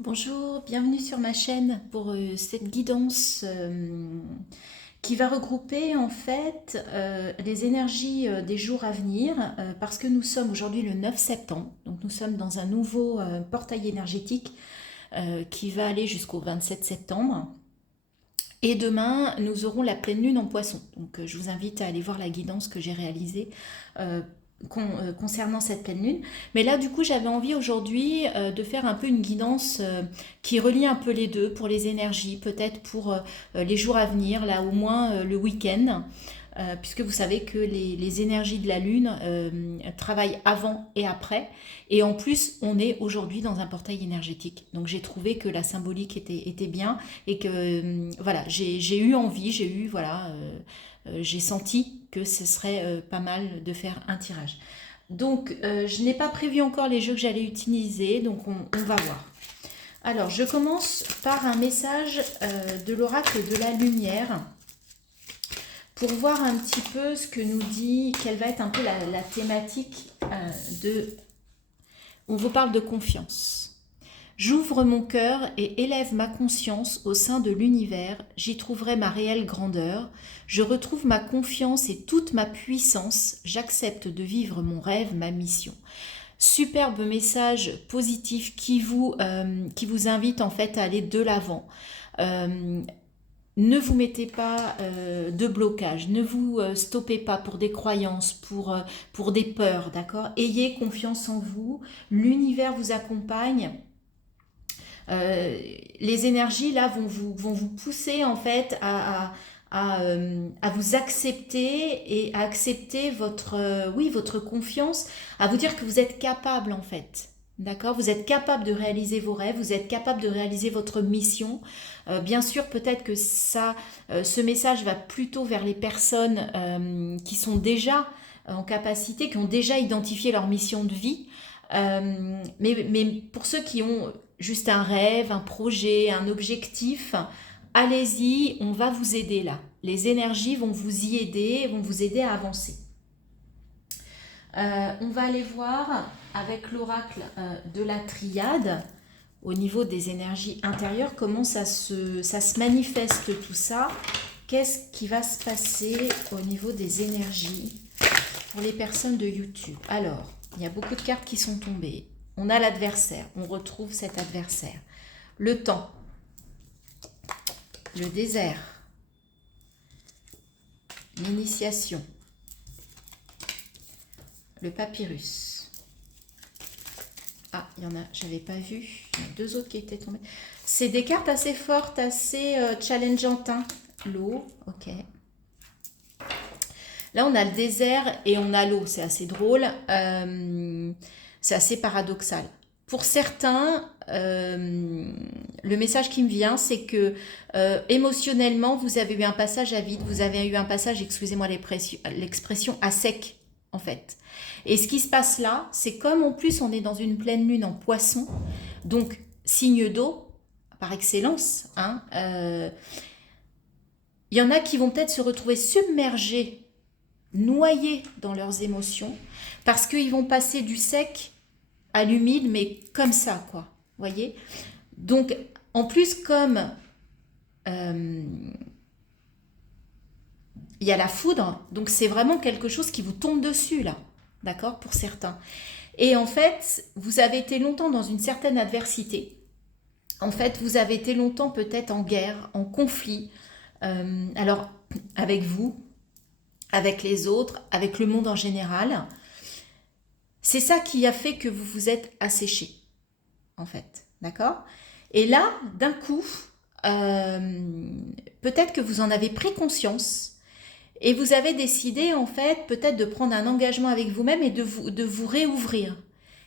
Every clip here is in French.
Bonjour, bienvenue sur ma chaîne pour cette guidance qui va regrouper en fait les énergies des jours à venir parce que nous sommes aujourd'hui le 9 septembre, donc nous sommes dans un nouveau portail énergétique qui va aller jusqu'au 27 septembre. Et demain, nous aurons la pleine lune en poisson. Donc je vous invite à aller voir la guidance que j'ai réalisée euh, concernant cette pleine lune. Mais là, du coup, j'avais envie aujourd'hui de faire un peu une guidance qui relie un peu les deux pour les énergies, peut-être pour les jours à venir, là au moins le week-end. Puisque vous savez que les énergies de la Lune travaillent avant et après. Et en plus, on est aujourd'hui dans un portail énergétique. Donc j'ai trouvé que la symbolique était bien et que voilà, j'ai eu envie, j'ai senti que ce serait pas mal de faire un tirage. Donc je n'ai pas prévu encore les jeux que j'allais utiliser, donc on va voir. Alors je commence par un message de l'oracle de la lumière pour voir un petit peu ce que nous dit, quelle va être un peu la thématique de... On vous parle de confiance. J'ouvre mon cœur et élève ma conscience au sein de l'univers, j'y trouverai ma réelle grandeur, je retrouve ma confiance et toute ma puissance, j'accepte de vivre mon rêve, ma mission. Superbe message positif qui vous invite en fait à aller de l'avant. Euh, ne vous mettez pas de blocage, ne vous stoppez pas pour des croyances, pour des peurs, d'accord? Ayez confiance en vous, l'univers vous accompagne. Euh, les énergies là vont vous pousser en fait à vous accepter et à accepter votre, oui, votre confiance, à vous dire que vous êtes capable en fait. D'accord? Vous êtes capable de réaliser vos rêves, vous êtes capable de réaliser votre mission. Bien sûr, peut-être que ce message va plutôt vers les personnes qui sont déjà en capacité, qui ont déjà identifié leur mission de vie. Mais pour ceux qui ont juste un rêve, un projet, un objectif, allez-y, on va vous aider là. Les énergies vont vous y aider, vont vous aider à avancer. On va aller voir avec l'oracle de la triade, au niveau des énergies intérieures, comment ça se manifeste tout ça. Qu'est-ce qui va se passer au niveau des énergies pour les personnes de YouTube? Alors, il y a beaucoup de cartes qui sont tombées. On a l'adversaire, on retrouve cet adversaire. Le temps, le désert, l'initiation, le papyrus. Ah, il y en a, j'avais pas vu. Il y en a deux autres qui étaient tombées. C'est des cartes assez fortes, assez challengeantes. Hein. L'eau, ok. Là, on a le désert et on a l'eau. C'est assez drôle. C'est assez paradoxal. Pour certains, le message qui me vient, c'est que émotionnellement, vous avez eu un passage à vide, vous avez eu un passage, excusez-moi l'expression, à sec, en fait. Et ce qui se passe là, c'est comme en plus on est dans une pleine lune en poisson, donc signe d'eau, par excellence, hein, y en a qui vont peut-être se retrouver submergés, noyés dans leurs émotions, parce qu'ils vont passer du sec à l'humide, mais comme ça, quoi. Voyez? Donc, en plus, comme il y a la foudre, donc c'est vraiment quelque chose qui vous tombe dessus, là. D'accord? Pour certains. Et en fait, vous avez été longtemps dans une certaine adversité. En fait, vous avez été longtemps peut-être en guerre, en conflit. Alors, avec vous, avec les autres, avec le monde en général. C'est ça qui a fait que vous vous êtes asséché, en fait. D'accord? Et là, d'un coup, peut-être que vous en avez pris conscience et vous avez décidé, en fait, peut-être de prendre un engagement avec vous-même et de vous réouvrir.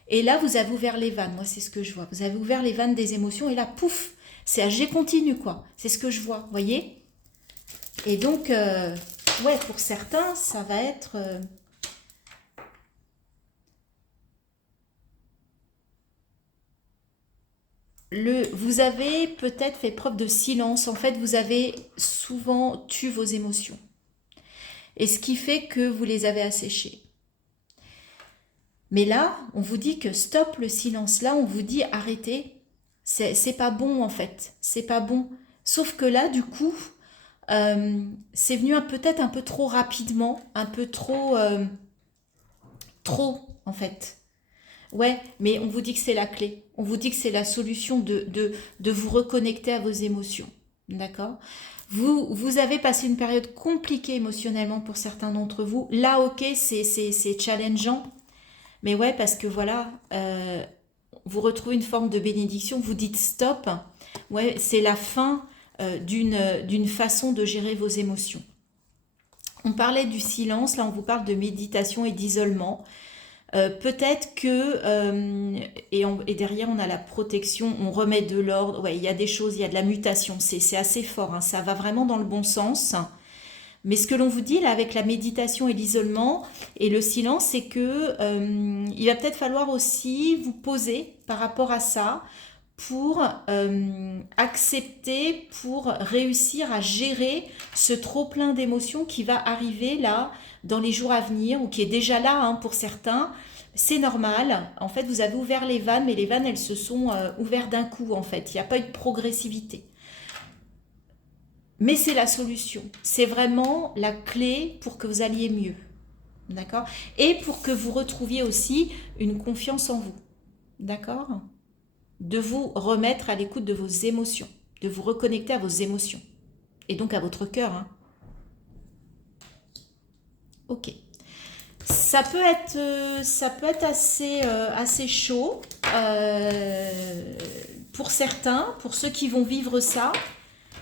Et là, vous avez ouvert les vannes. Moi, c'est ce que je vois. Vous avez ouvert les vannes des émotions et là, pouf, c'est à G continu, quoi. C'est ce que je vois, voyez? Et donc, ouais, pour certains, ça va être... vous avez peut-être fait preuve de silence. En fait, vous avez souvent tué vos émotions. Et ce qui fait que vous les avez asséchées. Mais là, on vous dit que stop le silence. Là, on vous dit arrêtez. C'est pas bon en fait, c'est pas bon. Sauf que là, du coup, c'est venu peut-être un peu trop rapidement, un peu trop en fait. Ouais, mais on vous dit que c'est la clé. On vous dit que c'est la solution de vous reconnecter à vos émotions. D'accord? Vous avez passé une période compliquée émotionnellement pour certains d'entre vous. Là, ok, c'est challengeant. Mais ouais, parce que voilà, vous retrouvez une forme de bénédiction. Vous dites stop. Ouais, c'est la fin d'une façon de gérer vos émotions. On parlait du silence, là on vous parle de méditation et d'isolement. Peut-être que, et derrière on a la protection, on remet de l'ordre, ouais, il y a des choses, il y a de la mutation, c'est assez fort, hein, ça va vraiment dans le bon sens. Mais ce que l'on vous dit là avec la méditation et l'isolement et le silence, c'est que il va peut-être falloir aussi vous poser par rapport à ça pour accepter, pour réussir à gérer ce trop-plein d'émotions qui va arriver là dans les jours à venir ou qui est déjà là hein, pour certains. C'est normal. En fait, vous avez ouvert les vannes, mais les vannes, elles se sont ouvertes d'un coup, en fait. Il n'y a pas eu de progressivité. Mais c'est la solution. C'est vraiment la clé pour que vous alliez mieux. D'accord? Et pour que vous retrouviez aussi une confiance en vous. D'accord? De vous remettre à l'écoute de vos émotions, de vous reconnecter à vos émotions, et donc à votre cœur. Hein. Ok. Ça peut être assez chaud pour certains, pour ceux qui vont vivre ça,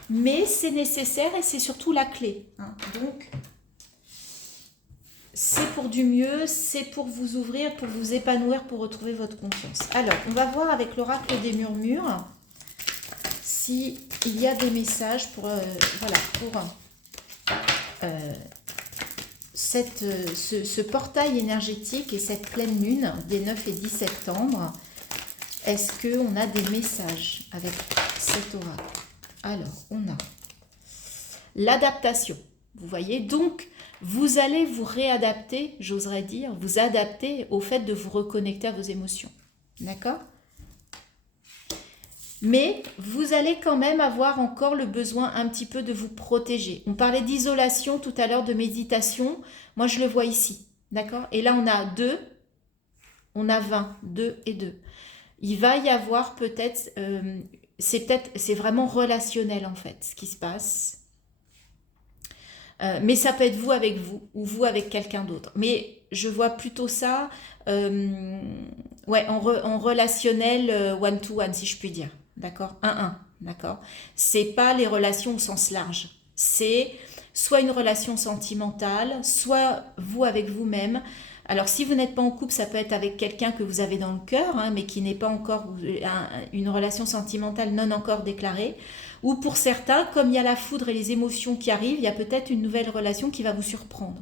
mais c'est nécessaire et c'est surtout la clé. Hein. Donc, c'est pour du mieux, c'est pour vous ouvrir, pour vous épanouir, pour retrouver votre confiance. Alors, on va voir avec l'oracle des murmures s'il y a des messages pour, ce portail énergétique et cette pleine lune des 9 et 10 septembre. Est-ce qu'on a des messages avec cet oracle? Alors, on a l'adaptation. Vous voyez, donc, vous allez vous réadapter, j'oserais dire, vous adapter au fait de vous reconnecter à vos émotions. D'accord? Mais vous allez quand même avoir encore le besoin un petit peu de vous protéger. On parlait d'isolation tout à l'heure, de méditation. Moi, je le vois ici. D'accord? Et là, on a 2, on a 20, 2 et 2. Il va y avoir peut-être, c'est vraiment relationnel en fait, ce qui se passe. Mais ça peut être vous avec vous ou vous avec quelqu'un d'autre. Mais je vois plutôt ça ouais, en relationnel one-to-one, si je puis dire. D'accord? 1-1. D'accord? C'est pas les relations au sens large. C'est soit une relation sentimentale, soit vous avec vous-même. Alors, si vous n'êtes pas en couple, ça peut être avec quelqu'un que vous avez dans le cœur, hein, mais qui n'est pas encore une relation sentimentale non encore déclarée. Ou pour certains, comme il y a la foudre et les émotions qui arrivent, il y a peut-être une nouvelle relation qui va vous surprendre.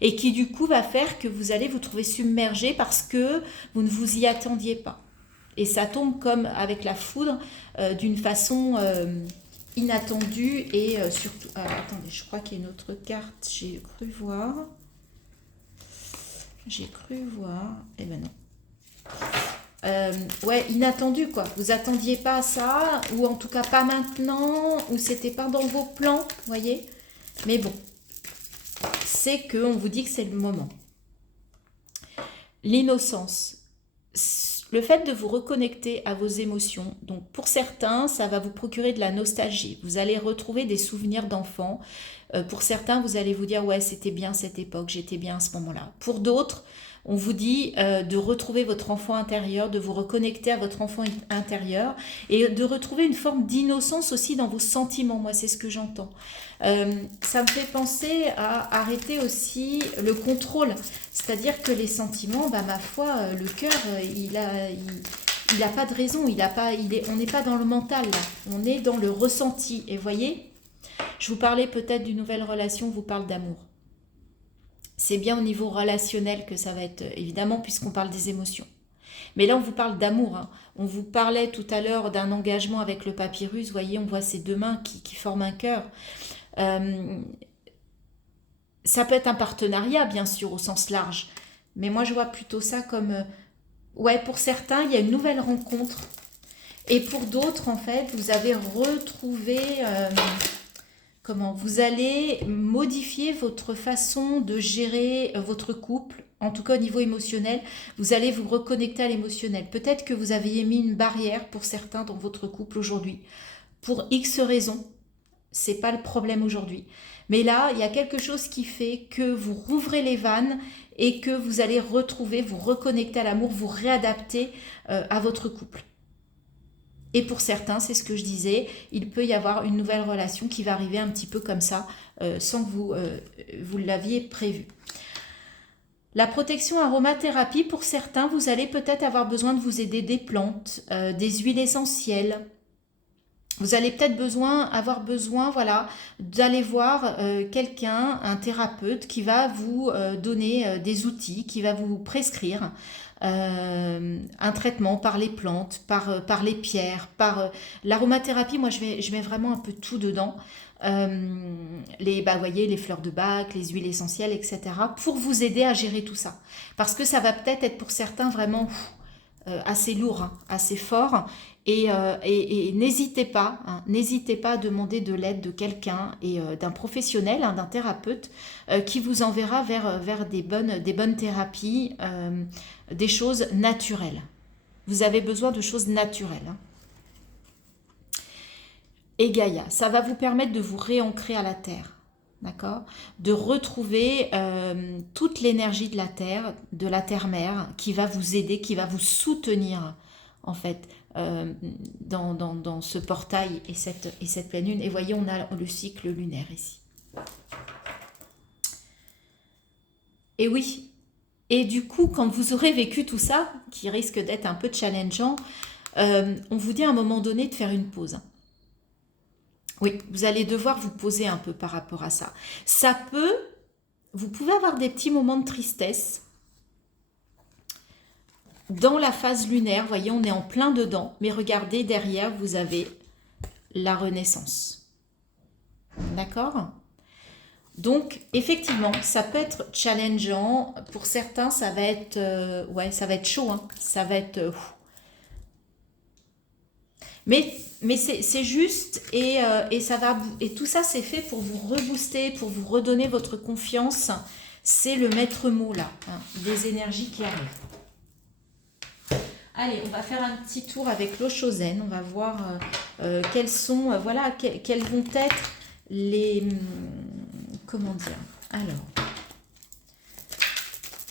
Et qui du coup va faire que vous allez vous trouver submergé parce que vous ne vous y attendiez pas. Et ça tombe comme avec la foudre d'une façon inattendue et surtout... Alors, attendez, je crois qu'il y a une autre carte, j'ai cru voir. Eh ben non. Ouais, inattendu quoi. Vous attendiez pas à ça, ou en tout cas pas maintenant, ou c'était pas dans vos plans, voyez. Mais bon, c'est que on vous dit que c'est le moment. L'innocence, le fait de vous reconnecter à vos émotions. Donc pour certains, ça va vous procurer de la nostalgie. Vous allez retrouver des souvenirs d'enfants. Pour certains, vous allez vous dire ouais, c'était bien cette époque, j'étais bien à ce moment-là. Pour d'autres, on vous dit de retrouver votre enfant intérieur, de vous reconnecter à votre enfant intérieur et de retrouver une forme d'innocence aussi dans vos sentiments. Moi, c'est ce que j'entends. Ça me fait penser à arrêter aussi le contrôle. C'est-à-dire que les sentiments, bah, ma foi, le cœur, il a pas de raison. On n'est pas dans le mental, là. On est dans le ressenti. Et voyez, je vous parlais peut-être d'une nouvelle relation, je vous parle d'amour. C'est bien au niveau relationnel que ça va être, évidemment, puisqu'on parle des émotions. Mais là, on vous parle d'amour. Hein. On vous parlait tout à l'heure d'un engagement avec le papyrus. Vous voyez, on voit ces deux mains qui forment un cœur. Ça peut être un partenariat, bien sûr, au sens large. Mais moi, je vois plutôt ça comme... ouais, pour certains, il y a une nouvelle rencontre. Et pour d'autres, en fait, vous avez retrouvé... comment vous allez modifier votre façon de gérer votre couple, en tout cas au niveau émotionnel, vous allez vous reconnecter à l'émotionnel. Peut-être que vous aviez mis une barrière pour certains dans votre couple aujourd'hui, pour X raisons, c'est pas le problème aujourd'hui. Mais là, il y a quelque chose qui fait que vous rouvrez les vannes et que vous allez retrouver, vous reconnecter à l'amour, vous réadapter à votre couple. Et pour certains, c'est ce que je disais, il peut y avoir une nouvelle relation qui va arriver un petit peu comme ça, sans que vous l'aviez prévu. La protection aromathérapie, pour certains, vous allez peut-être avoir besoin de vous aider des plantes, des huiles essentielles. Vous allez peut-être avoir besoin, voilà, d'aller voir quelqu'un, un thérapeute qui va vous donner des outils, qui va vous prescrire un traitement par les plantes, par les pierres, par l'aromathérapie. Moi, je mets vraiment un peu tout dedans. Voyez, les fleurs de bac, les huiles essentielles, etc. pour vous aider à gérer tout ça. Parce que ça va peut-être être pour certains vraiment assez lourd, hein, assez fort. Et n'hésitez pas, hein, n'hésitez pas à demander de l'aide de quelqu'un et d'un professionnel, hein, d'un thérapeute qui vous enverra vers des bonnes thérapies, des choses naturelles. Vous avez besoin de choses naturelles. Hein. Et Gaïa, ça va vous permettre de vous réancrer à la terre, d'accord? De retrouver toute l'énergie de la terre-mère, qui va vous aider, qui va vous soutenir, en fait, dans ce portail et cette pleine lune. Et voyez, on a le cycle lunaire ici. Et oui, et du coup, quand vous aurez vécu tout ça, qui risque d'être un peu challengeant, on vous dit à un moment donné de faire une pause. Oui, vous allez devoir vous poser un peu par rapport à ça. Vous pouvez avoir des petits moments de tristesse dans la phase lunaire. Vous voyez, on est en plein dedans, mais regardez, derrière, vous avez la renaissance. D'accord ? Donc, effectivement, ça peut être challengeant. Pour certains, ça va être, ça va être chaud. Hein. Ça va être... Mais c'est juste et tout ça c'est fait pour vous rebooster, pour vous redonner votre confiance. C'est le maître mot là, hein, des énergies qui arrivent. Allez, on va faire un petit tour avec l'eau Chosen. On va voir quelles vont être les... Comment dire? Alors...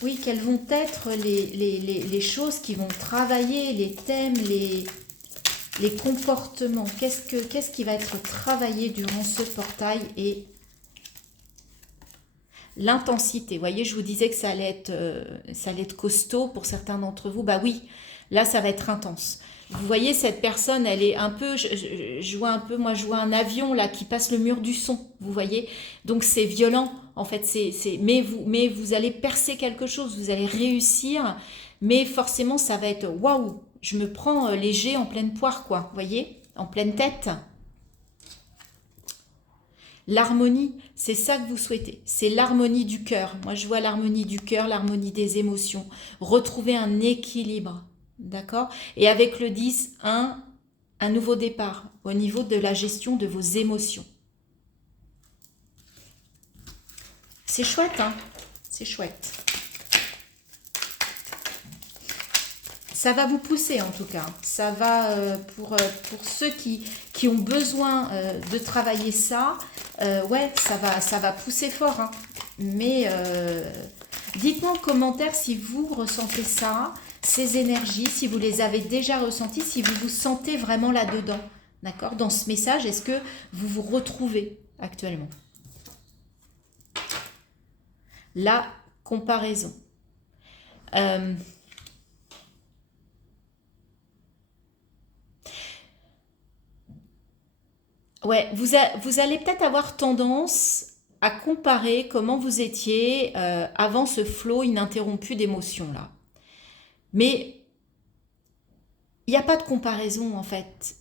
Oui, quelles vont être les choses qui vont travailler, les thèmes, les comportements, qu'est-ce qui va être travaillé durant ce portail et l'intensité. Vous voyez, je vous disais que ça allait être costaud pour certains d'entre vous. Bah oui, là, ça va être intense. Vous voyez, cette personne, elle est un peu, je vois un avion là qui passe le mur du son, vous voyez. Donc, c'est violent, en fait. Mais vous allez percer quelque chose, vous allez réussir, mais forcément, ça va être waouh. Je me prends léger en pleine poire, quoi, vous voyez, en pleine tête. L'harmonie, c'est ça que vous souhaitez. C'est l'harmonie du cœur. Moi, je vois l'harmonie du cœur, l'harmonie des émotions. Retrouver un équilibre, d'accord? Et avec le 10, un nouveau départ au niveau de la gestion de vos émotions. C'est chouette, hein? C'est chouette. Ça va vous pousser en tout cas. Ça va pour ceux qui ont besoin de travailler ça. Ça va pousser fort. Hein. Mais dites-moi en commentaire si vous ressentez ça, ces énergies, si vous les avez déjà ressenties, si vous vous sentez vraiment là-dedans. D'accord? Dans ce message, est-ce que vous vous retrouvez actuellement? La comparaison. Ouais, vous allez peut-être avoir tendance à comparer comment vous étiez avant ce flot ininterrompu d'émotions là. Mais il n'y a pas de comparaison en fait.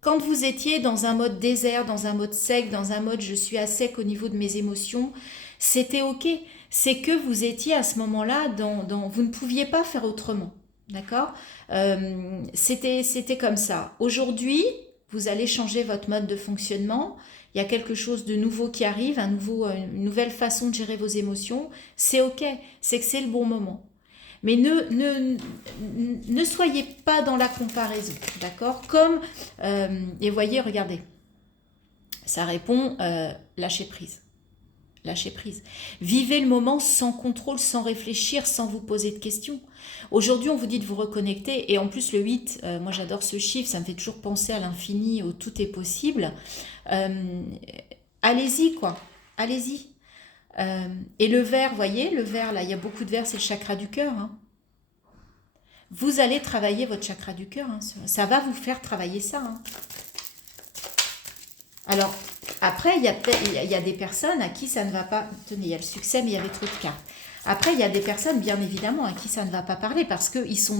Quand vous étiez dans un mode désert, dans un mode sec, dans un mode je suis à sec au niveau de mes émotions, c'était ok. C'est que vous étiez à ce moment-là vous ne pouviez pas faire autrement. D'accord. C'était comme ça. Aujourd'hui, vous allez changer votre mode de fonctionnement. Il y a quelque chose de nouveau qui arrive, une nouvelle façon de gérer vos émotions. C'est OK, c'est que c'est le bon moment. Mais ne soyez pas dans la comparaison, d'accord. Comme, et voyez, regardez, ça répond lâcher prise. Lâcher prise. Vivez le moment sans contrôle, sans réfléchir, sans vous poser de questions. Aujourd'hui, on vous dit de vous reconnecter. Et en plus, le 8, moi j'adore ce chiffre, ça me fait toujours penser à l'infini, au tout est possible. Allez-y, quoi. Allez-y. Et le vert, voyez, le vert, là, il y a beaucoup de vert, c'est le chakra du cœur. Hein. Vous allez travailler votre chakra du cœur. Hein. Ça va vous faire travailler ça. Hein. Alors, après, il y a des personnes à qui ça ne va pas... Tenez, il y a le succès, mais il y avait trop de cartes. Après, il y a des personnes, bien évidemment, à qui ça ne va pas parler parce qu'ils ils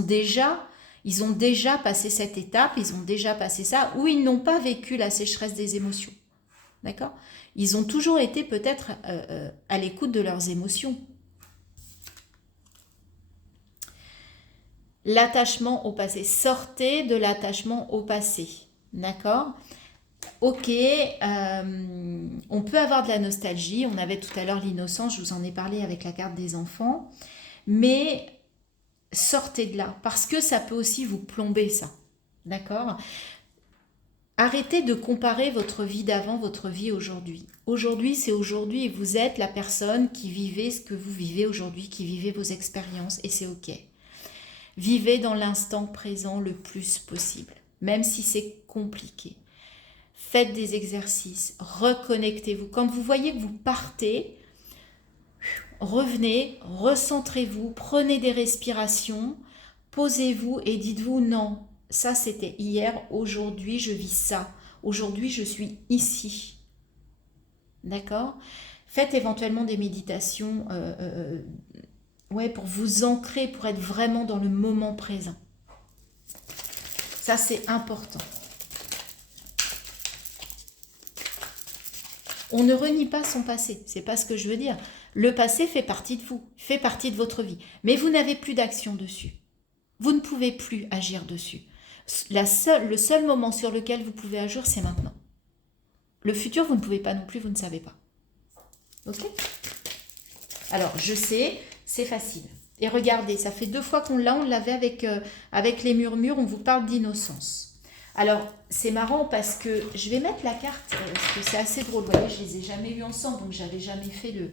ont déjà passé cette étape, ils ont déjà passé ça, ou ils n'ont pas vécu la sécheresse des émotions. D'accord. Ils ont toujours été peut-être à l'écoute de leurs émotions. L'attachement au passé. Sortez de l'attachement au passé. D'accord. Ok, on peut avoir de la nostalgie. On avait tout à l'heure l'innocence, je vous en ai parlé avec la carte des enfants. Mais sortez de là, parce que ça peut aussi vous plomber, ça. D'accord. Arrêtez de comparer votre vie d'avant, votre vie aujourd'hui. Aujourd'hui, c'est aujourd'hui et vous êtes la personne qui vivez ce que vous vivez aujourd'hui, qui vivez vos expériences et c'est ok. Vivez dans l'instant présent le plus possible, même si c'est compliqué. Faites des exercices, reconnectez-vous. Quand vous voyez que vous partez, revenez, recentrez-vous, prenez des respirations, posez-vous et dites-vous non. Ça, c'était hier. Aujourd'hui, je vis ça. Aujourd'hui, je suis ici. D'accord. Faites éventuellement des méditations ouais, pour vous ancrer, pour être vraiment dans le moment présent. Ça, c'est important. On ne renie pas son passé. C'est pas ce que je veux dire. Le passé fait partie de vous, fait partie de votre vie. Mais vous n'avez plus d'action dessus. Vous ne pouvez plus agir dessus. Le seul moment sur lequel vous pouvez agir, c'est maintenant. Le futur, vous ne pouvez pas non plus, vous ne savez pas. Ok? Alors, je sais, c'est facile. Et regardez, ça fait 2 fois qu'on l'avait avec les murmures, on vous parle d'innocence. Alors, c'est marrant parce que je vais mettre la carte, parce que c'est assez drôle. Vous voyez, je ne les ai jamais eus ensemble, donc j'avais jamais fait le...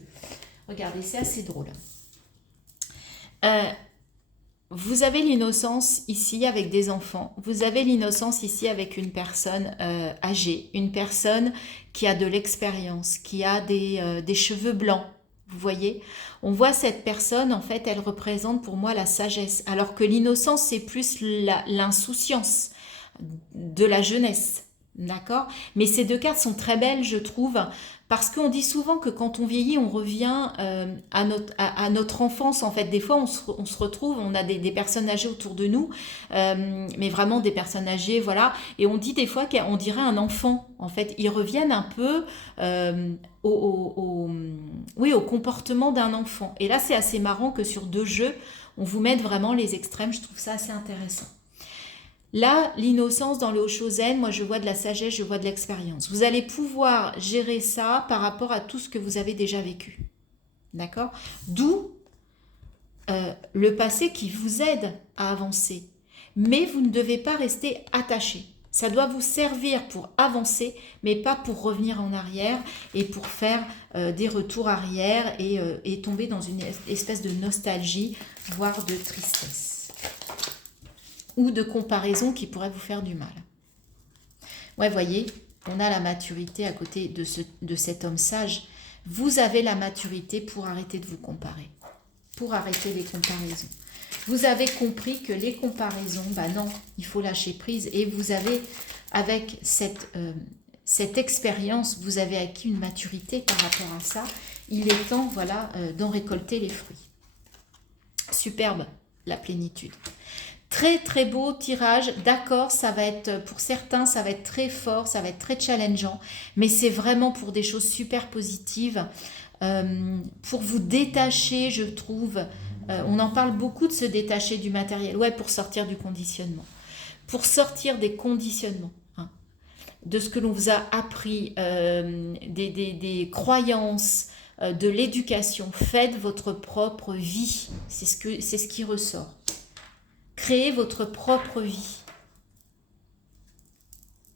Regardez, c'est assez drôle. Vous avez l'innocence ici avec des enfants. Vous avez l'innocence ici avec une personne âgée, une personne qui a de l'expérience, qui a des cheveux blancs. Vous voyez, on voit cette personne, en fait, elle représente pour moi la sagesse, alors que l'innocence, c'est plus l'insouciance de la jeunesse, d'accord? Mais ces 2 cartes sont très belles, je trouve, parce qu'on dit souvent que quand on vieillit, on revient à notre enfance. En fait, des fois, on se retrouve, on a des personnes âgées autour de nous, mais vraiment des personnes âgées, voilà. Et on dit des fois qu'on dirait un enfant. En fait, ils reviennent un peu oui, au comportement d'un enfant. Et là, c'est assez marrant que sur 2 jeux, on vous mette vraiment les extrêmes. Je trouve ça assez intéressant. Là, l'innocence dans le Oshozen, moi je vois de la sagesse, je vois de l'expérience. Vous allez pouvoir gérer ça par rapport à tout ce que vous avez déjà vécu. D'accord? D'où le passé qui vous aide à avancer. Mais vous ne devez pas rester attaché. Ça doit vous servir pour avancer, mais pas pour revenir en arrière et pour faire des retours arrière et tomber dans une espèce de nostalgie, voire de tristesse. Ou de comparaison qui pourrait vous faire du mal. Ouais, voyez, on a la maturité à côté de cet homme sage. Vous avez la maturité pour arrêter de vous comparer, pour arrêter les comparaisons. Vous avez compris que les comparaisons, bah non, il faut lâcher prise. Et vous avez, avec cette expérience, vous avez acquis une maturité par rapport à ça. Il est temps, voilà, d'en récolter les fruits. Superbe, la plénitude. Très très beau tirage, d'accord, ça va être, pour certains, ça va être très fort, ça va être très challengeant, mais c'est vraiment pour des choses super positives, pour vous détacher, je trouve, On en parle beaucoup de se détacher du matériel. Ouais, pour sortir du conditionnement. Pour sortir des conditionnements. Hein, de ce que l'on vous a appris, des croyances, de l'éducation. Faites votre propre vie. C'est ce qui ressort. Créez votre propre vie.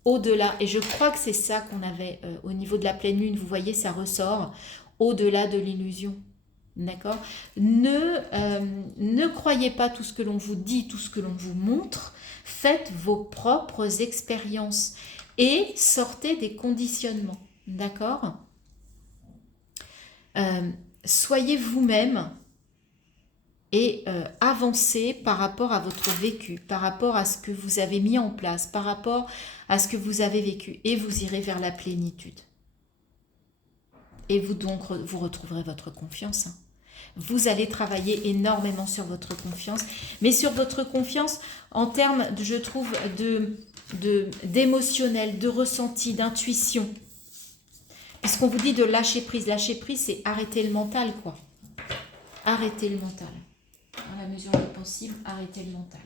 Au-delà, et je crois que c'est ça qu'on avait au niveau de la pleine lune, vous voyez, ça ressort au-delà de l'illusion. D'accord ? Ne croyez pas tout ce que l'on vous dit, tout ce que l'on vous montre. Faites vos propres expériences et sortez des conditionnements. D'accord ? Soyez vous-même et avancez par rapport à votre vécu, par rapport à ce que vous avez mis en place, par rapport à ce que vous avez vécu, et vous irez vers la plénitude. Et vous donc, vous retrouverez votre confiance. Hein. Vous allez travailler énormément sur votre confiance, mais sur votre confiance en termes, je trouve, d'émotionnel, de ressenti, d'intuition. Puisqu'on vous dit de lâcher prise. Lâcher prise, c'est arrêter le mental, quoi. Arrêter le mental. Dans la mesure du possible, arrêter le mental.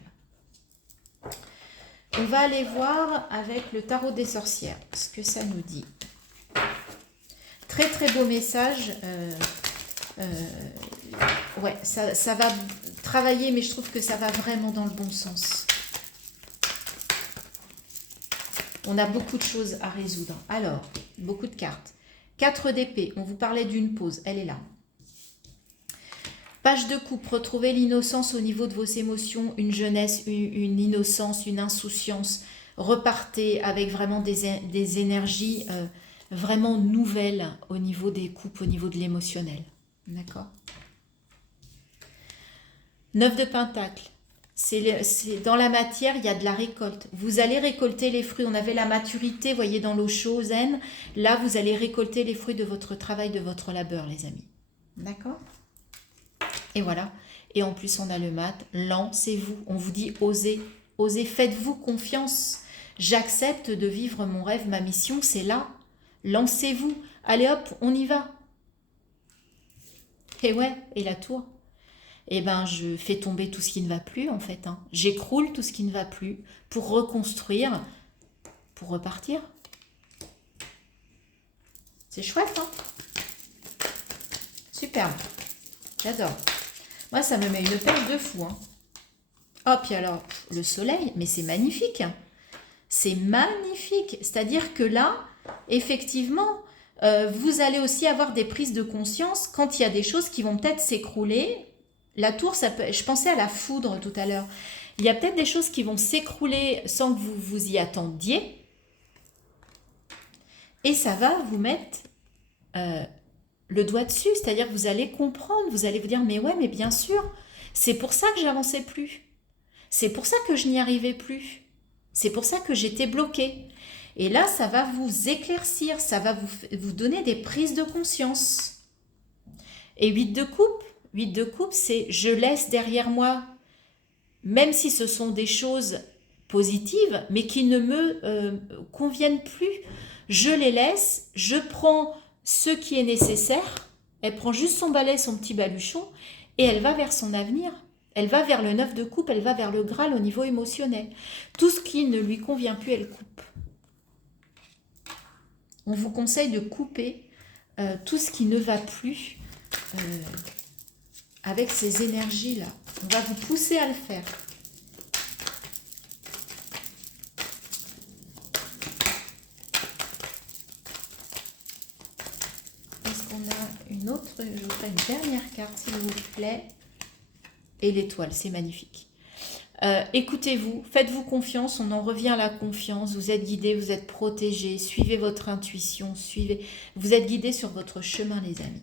On va aller voir avec le tarot des sorcières ce que ça nous dit. Très très beau message. Ouais, ça va travailler, mais je trouve que ça va vraiment dans le bon sens. On a beaucoup de choses à résoudre. Alors, beaucoup de cartes. 4 d'épée, on vous parlait d'une pause, elle est là. Page de coupe, retrouvez l'innocence au niveau de vos émotions, une jeunesse, une innocence, une insouciance. Repartez avec vraiment des énergies vraiment nouvelles au niveau des coupes, au niveau de l'émotionnel. D'accord ? 9 de Pentacle. C'est dans la matière, il y a de la récolte. Vous allez récolter les fruits. On avait la maturité, vous voyez, dans l'eau chaude, zen. Là, vous allez récolter les fruits de votre travail, de votre labeur, les amis. D'accord ? Et voilà. Et en plus, on a le mat. Lancez-vous. On vous dit osez. Osez. Faites-vous confiance. J'accepte de vivre mon rêve. Ma mission, c'est là. Lancez-vous. Allez hop, on y va. Et ouais, et la tour. Eh ben, je fais tomber tout ce qui ne va plus, en fait. Hein. J'écroule tout ce qui ne va plus pour reconstruire, pour repartir. C'est chouette, hein? Superbe. J'adore. Moi, ça me met une pêche de fou. Hein. Oh, puis alors, le soleil, mais c'est magnifique. Hein. C'est magnifique. C'est-à-dire que là, effectivement, vous allez aussi avoir des prises de conscience quand il y a des choses qui vont peut-être s'écrouler. La tour, ça peut, je pensais à la foudre tout à l'heure. Il y a peut-être des choses qui vont s'écrouler sans que vous vous y attendiez. Et ça va vous mettre le doigt dessus. C'est-à-dire que vous allez comprendre, vous allez vous dire, mais ouais, mais bien sûr, c'est pour ça que j'avançais plus. C'est pour ça que je n'y arrivais plus. C'est pour ça que j'étais bloquée. Et là, ça va vous éclaircir, ça va vous donner des prises de conscience. Et 8 de coupe. 8 de coupe, c'est je laisse derrière moi, même si ce sont des choses positives, mais qui ne me conviennent plus. Je les laisse, je prends ce qui est nécessaire. Elle prend juste son balai, son petit baluchon, et elle va vers son avenir. Elle va vers le 9 de coupe, elle va vers le Graal au niveau émotionnel. Tout ce qui ne lui convient plus, elle coupe. On vous conseille de couper tout ce qui ne va plus avec ces énergies-là. On va vous pousser à le faire. Est-ce qu'on a une autre? Je vous ferai une dernière carte, s'il vous plaît. Et l'étoile, c'est magnifique. Écoutez-vous, faites-vous confiance, on en revient à la confiance, vous êtes guidés, vous êtes protégés, suivez votre intuition, vous êtes guidés sur votre chemin, les amis.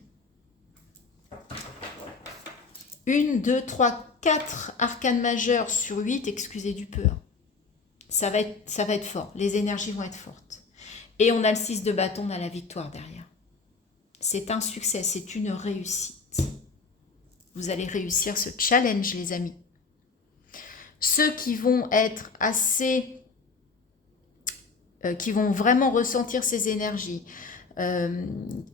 1, 2, 3, 4 arcanes majeures sur 8, excusez du peu. Ça va être fort, les énergies vont être fortes. Et on a le 6 de bâton, on a la victoire derrière. C'est un succès, c'est une réussite. Vous allez réussir ce challenge, les amis. Ceux qui vont être assez... qui vont vraiment ressentir ces énergies,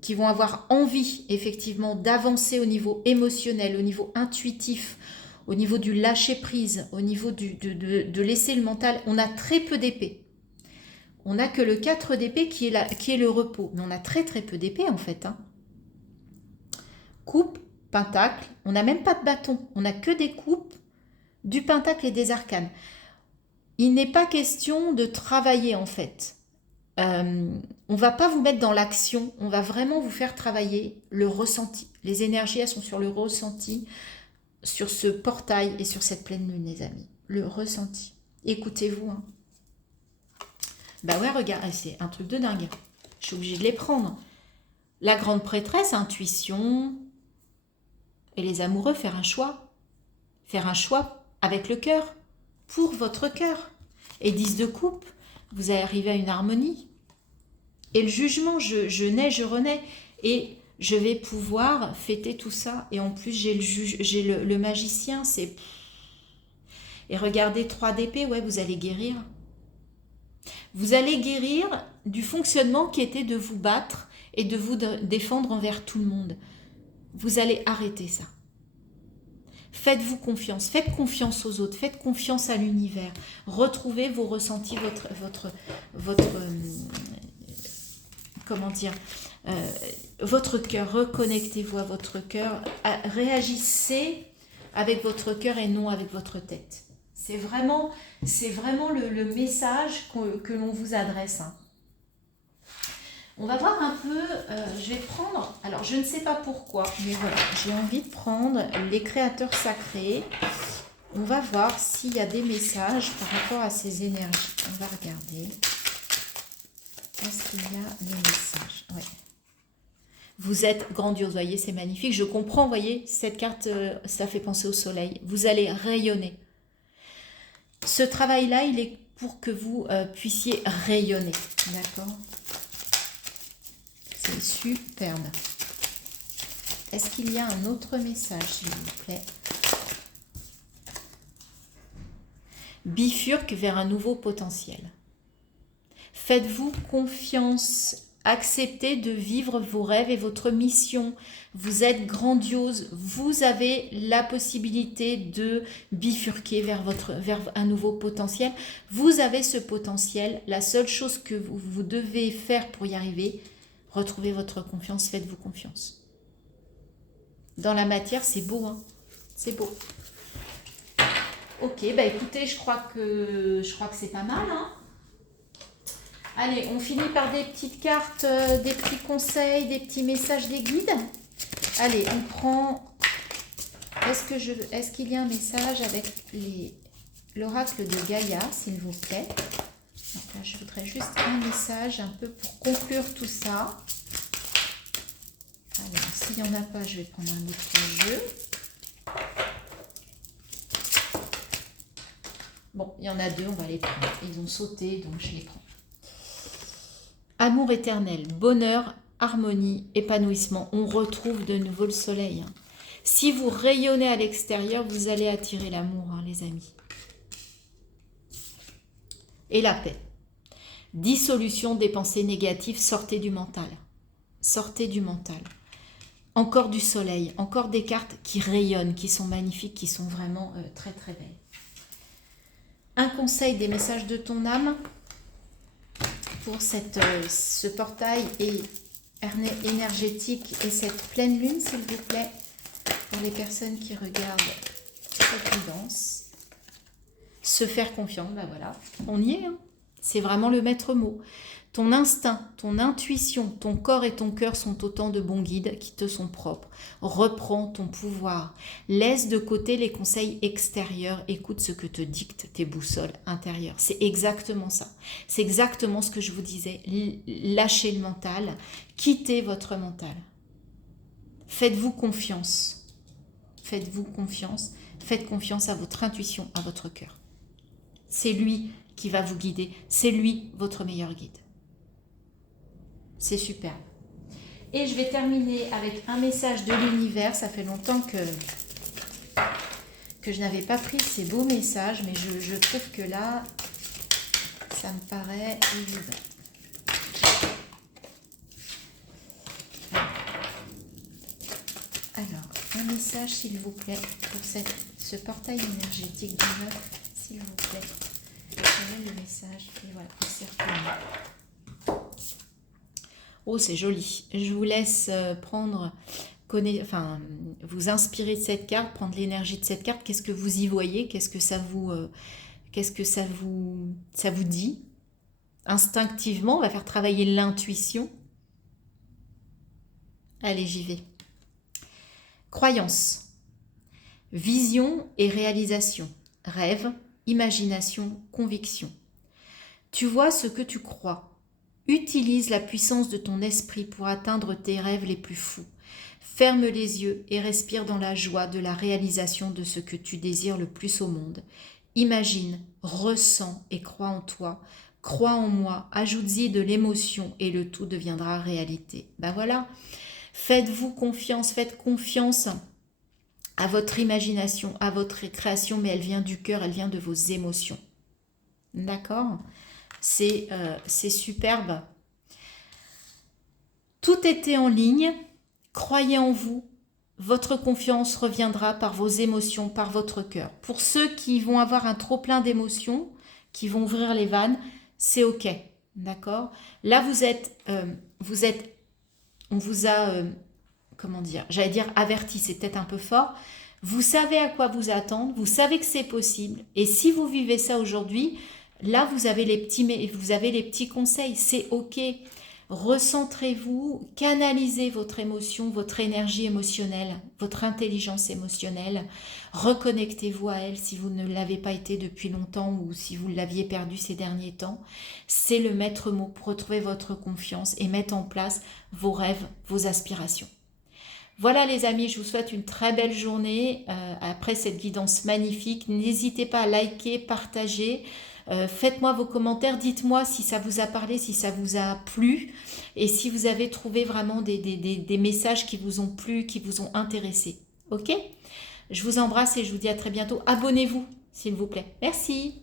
qui vont avoir envie effectivement d'avancer au niveau émotionnel, au niveau intuitif, au niveau du lâcher-prise, au niveau de laisser le mental. On a très peu d'épées. On n'a que le 4 d'épée qui est le repos. Mais on a très très peu d'épées en fait. Hein. Coupe, pentacle, on n'a même pas de bâton. On n'a que des coupes, du pentacle et des arcanes. Il n'est pas question de travailler en fait. On va pas vous mettre dans l'action, on va vraiment vous faire travailler le ressenti. Les énergies, elles sont sur le ressenti, sur ce portail et sur cette pleine lune, les amis. Le ressenti. Écoutez-vous. Hein. Bah ouais, regardez, c'est un truc de dingue. Je suis obligée de les prendre. La grande prêtresse, intuition. Et les amoureux, faire un choix. Faire un choix avec le cœur. Pour votre cœur. Et 10 de coupe. Vous allez arriver à une harmonie. Et le jugement, je nais, je renais. Et je vais pouvoir fêter tout ça. Et en plus, j'ai le magicien. Et regardez, 3 d'épée, ouais, vous allez guérir. Vous allez guérir du fonctionnement qui était de vous battre et de vous défendre envers tout le monde. Vous allez arrêter ça. Faites-vous confiance, faites confiance aux autres, faites confiance à l'univers. Retrouvez vos ressentis, comment dire, votre cœur. Reconnectez-vous à votre cœur. Réagissez avec votre cœur et non avec votre tête. C'est vraiment le message que l'on vous adresse. Hein. On va voir un peu, je vais prendre, alors je ne sais pas pourquoi, mais voilà, j'ai envie de prendre les créateurs sacrés. On va voir s'il y a des messages par rapport à ces énergies. On va regarder. Est-ce qu'il y a des messages? Ouais. Vous êtes grandiose, voyez, c'est magnifique. Je comprends, voyez, cette carte, ça fait penser au soleil. Vous allez rayonner. Ce travail-là, il est pour que vous puissiez rayonner. D'accord? C'est superbe. Est-ce qu'il y a un autre message, s'il vous plaît? Bifurque vers un nouveau potentiel. Faites-vous confiance. Acceptez de vivre vos rêves et votre mission. Vous êtes grandiose. Vous avez la possibilité de bifurquer vers un nouveau potentiel. Vous avez ce potentiel. La seule chose que vous devez faire pour y arriver, retrouvez votre confiance. Faites-vous confiance. Dans la matière, c'est beau. Hein, c'est beau. Ok, bah écoutez, je crois que c'est pas mal. Hein. Allez, on finit par des petites cartes, des petits conseils, des petits messages des guides. Allez, on prend... Est-ce qu'il y a un message avec l'oracle de Gaïa, s'il vous plaît? Donc là, je voudrais juste un message un peu pour conclure tout ça. Alors, s'il n'y en a pas, je vais prendre un autre jeu. Bon, il y en a 2, on va les prendre. Ils ont sauté, donc je les prends. Amour éternel, bonheur, harmonie, épanouissement. On retrouve de nouveau le soleil. Hein. Si vous rayonnez à l'extérieur, vous allez attirer l'amour, hein, les amis. Et la paix. Dissolution des pensées négatives, sortez du mental. Sortez du mental. Encore du soleil, encore des cartes qui rayonnent, qui sont magnifiques, qui sont vraiment très très belles. Un conseil des messages de ton âme pour ce portail et énergétique et cette pleine lune, s'il vous plaît, pour les personnes qui regardent cette guidance. Se faire confiance, ben voilà, on y est. Hein. C'est vraiment le maître mot. Ton instinct, ton intuition, ton corps et ton cœur sont autant de bons guides qui te sont propres. Reprends ton pouvoir. Laisse de côté les conseils extérieurs. Écoute ce que te dictent tes boussoles intérieures. C'est exactement ça. C'est exactement ce que je vous disais. Lâchez le mental. Quittez votre mental. Faites-vous confiance. Faites-vous confiance. Faites confiance à votre intuition, à votre cœur. C'est lui qui va vous guider. C'est lui votre meilleur guide. C'est super. Et je vais terminer avec un message de l'univers. Ça fait longtemps que je n'avais pas pris ces beaux messages, mais je trouve que là, ça me paraît évident. un message, s'il vous plaît, pour ce portail énergétique du 9, s'il vous plaît. Quel est le message? Et voilà, il s'est retourné. Oh, c'est joli. Je vous laisse prendre, vous inspirer de cette carte, prendre l'énergie de cette carte. Qu'est-ce que vous y voyez? Qu'est-ce que ça vous dit? Instinctivement, on va faire travailler l'intuition. Allez, j'y vais. Croyance, vision et réalisation, rêve, imagination, conviction. Tu vois ce que tu crois. Utilise la puissance de ton esprit pour atteindre tes rêves les plus fous. Ferme les yeux et respire dans la joie de la réalisation de ce que tu désires le plus au monde. Imagine, ressens et crois en toi. Crois en moi, ajoute-y de l'émotion et le tout deviendra réalité. Ben voilà, faites-vous confiance, faites confiance à votre imagination, à votre création, mais elle vient du cœur, elle vient de vos émotions. D'accord ? C'est superbe. Tout était en ligne. Croyez en vous. Votre confiance reviendra par vos émotions, par votre cœur. Pour ceux qui vont avoir un trop plein d'émotions, qui vont ouvrir les vannes, c'est ok. D'accord ? Là, on vous a, comment dire, j'allais dire averti, c'est peut-être un peu fort. Vous savez à quoi vous attendre, vous savez que c'est possible. Et si vous vivez ça aujourd'hui, là, vous avez les petits conseils, c'est ok. Recentrez-vous, canalisez votre émotion, votre énergie émotionnelle, votre intelligence émotionnelle. Reconnectez-vous à elle si vous ne l'avez pas été depuis longtemps ou si vous l'aviez perdu ces derniers temps. C'est le maître mot pour retrouver votre confiance et mettre en place vos rêves, vos aspirations. Voilà les amis, je vous souhaite une très belle journée après cette guidance magnifique. N'hésitez pas à liker, partager. Faites-moi vos commentaires, dites-moi si ça vous a parlé, si ça vous a plu et si vous avez trouvé vraiment des messages qui vous ont plu, qui vous ont intéressé. Ok ? Je vous embrasse et je vous dis à très bientôt. Abonnez-vous, s'il vous plaît. Merci.